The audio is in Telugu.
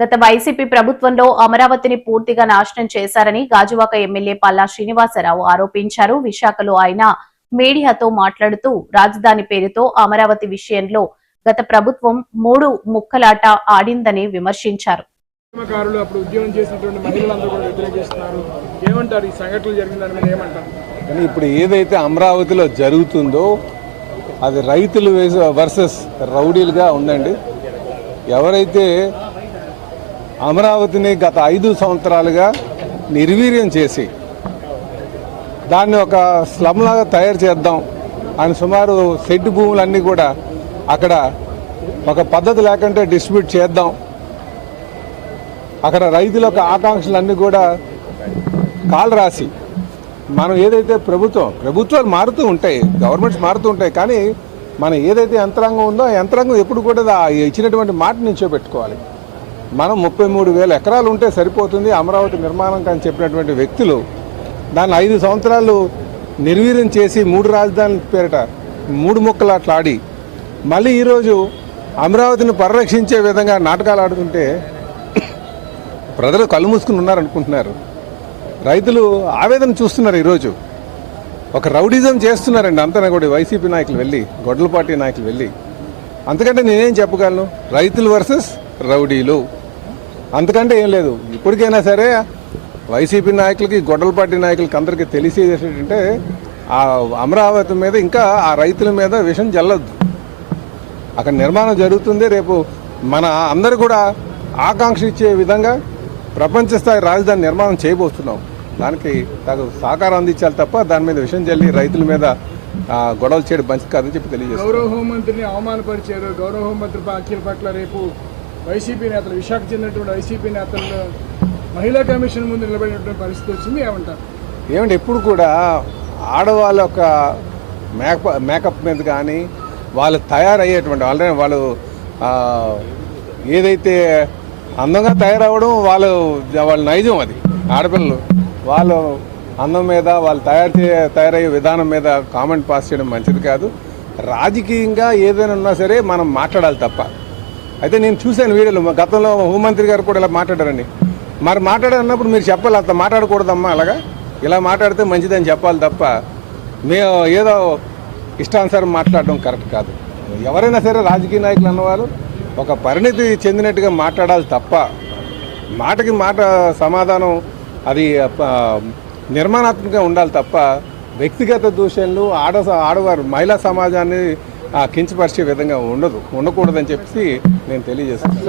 గత వైసీపీ ప్రభుత్వంలో అమరావతిని పూర్తిగా నాశనం చేశారని గాజువాక ఎమ్మెల్యే పల్లా శ్రీనివాసరావు ఆరోపించారు. విశాఖలో ఆయన మీడియాతో మాట్లాడుతూ రాజధాని పేరుతో అమరావతి విషయంలో గత ప్రభుత్వం 3 ముక్కలాట ఆడిందని విమర్శించారు. ఇప్పుడు ఏదైతే అమరావతిలో జరుగుతుందో అది రైతులు వర్సెస్ రౌడీలుగా ఉందండి. ఎవరైతే అమరావతిని గత 5 సంవత్సరాలుగా నిర్వీర్యం చేసి దాన్ని ఒక స్లమ్లాగా తయారు చేద్దాం అని సుమారు సెట్ భూములన్నీ కూడా అక్కడ ఒక పద్ధతి లేకుంటే డిస్ట్రిబ్యూట్ చేద్దాం, అక్కడ రైతుల యొక్క ఆకాంక్షలన్నీ కూడా కాలు రాసి మనం ఏదైతే ప్రభుత్వాలు మారుతూ ఉంటాయి, గవర్నమెంట్స్ మారుతూ ఉంటాయి, కానీ మనం ఏదైతే యంత్రాంగం ఉందో ఆ యంత్రాంగం ఎప్పుడు కూడా ఇచ్చినటువంటి మాట నిల్చోబెట్టుకోవాలి. మనం 33,000 ఎకరాలు ఉంటే సరిపోతుంది అమరావతి నిర్మాణం అని చెప్పినటువంటి వ్యక్తులు దాన్ని 5 సంవత్సరాలు నిర్వీర్యం చేసి 3 రాజధానుల పేరిట 3 ముక్కలాట్లాడి మళ్ళీ ఈరోజు అమరావతిని పరిరక్షించే విధంగా నాటకాలు ఆడుతుంటే ప్రజలు కళ్ళు మూసుకుని ఉన్నారనుకుంటున్నారు. రైతులు ఆవేదన చూస్తున్నారు. ఈరోజు ఒక రౌడిజం చేస్తున్నారండి అంతనా కూడా వైసీపీ నాయకులు వెళ్ళి, గొడ్డల పార్టీ నాయకులు వెళ్ళి. అంతకంటే నేనేం చెప్పగలను? రైతులు వర్సెస్ రౌడీలు, అంతకంటే ఏం లేదు. ఇప్పటికైనా సరే వైసీపీ నాయకులకి, గొడ్డల పార్టీ నాయకులకి అందరికీ తెలిసేటంటే ఆ అమరావతి మీద ఇంకా ఆ రైతుల మీద విషం జల్లొద్దు. అక్కడ నిర్మాణం జరుగుతుంది. రేపు మన అందరూ కూడా ఆకాంక్ష ఇచ్చే విధంగా ప్రపంచ స్థాయి రాజధాని నిర్మాణం చేయబోతున్నాం. దానికి తగు సహకారం అందించాలి తప్ప దాని మీద విషయం జల్లి రైతుల మీద గొడవలు చేయడం మంచిది కాదని చెప్పి తెలియజేస్తారు. గౌరవ హోంమంత్రిని అవమానపరిచారు. గౌరవ హోంమంత్రి వ్యాఖ్యల పట్ల రేపు వైసీపీ నేతలు, విశాఖ చెందినటువంటి వైసీపీ నేతలు మహిళా కమిషన్ ముందు నిలబడినటువంటి పరిస్థితి వచ్చింది. ఏమండి ఎప్పుడు కూడా ఆడవాళ్ళ యొక్క మేకప్ మీద కానీ వాళ్ళు తయారయ్యేటువంటి వాళ్ళు ఏదైతే అందంగా తయారవ్వడం వాళ్ళ నైజం. అది ఆడపిల్లలు వాళ్ళు అందం మీద, వాళ్ళు తయారయ్యే విధానం మీద కామెంట్ పాస్ చేయడం మంచిది కాదు. రాజకీయంగా ఏదైనా ఉన్నా సరే మనం మాట్లాడాలి తప్ప. అయితే నేను చూశాను వీడియోలో, గతంలో హోంమంత్రి గారు కూడా ఇలా మాట్లాడారండి. మరి మాట్లాడాలన్నప్పుడు మీరు చెప్పాలి, అంత మాట్లాడకూడదమ్మా, అలాగా ఇలా మాట్లాడితే మంచిదని చెప్పాలి తప్ప మేము ఏదో ఇష్టానుసారం మాట్లాడడం కరెక్ట్ కాదు. ఎవరైనా సరే రాజకీయ నాయకులు అన్నవాళ్ళు ఒక పరిణితి చెందినట్టుగా మాట్లాడాలి తప్ప మాటకి మాట సమాధానం అది నిర్మాణాత్మకంగా ఉండాలి తప్ప వ్యక్తిగత దూషణలు ఆడవారు మహిళా సమాజాన్ని కించపరిచే విధంగా ఉండకూడదని చెప్పి నేను తెలియజేస్తాను.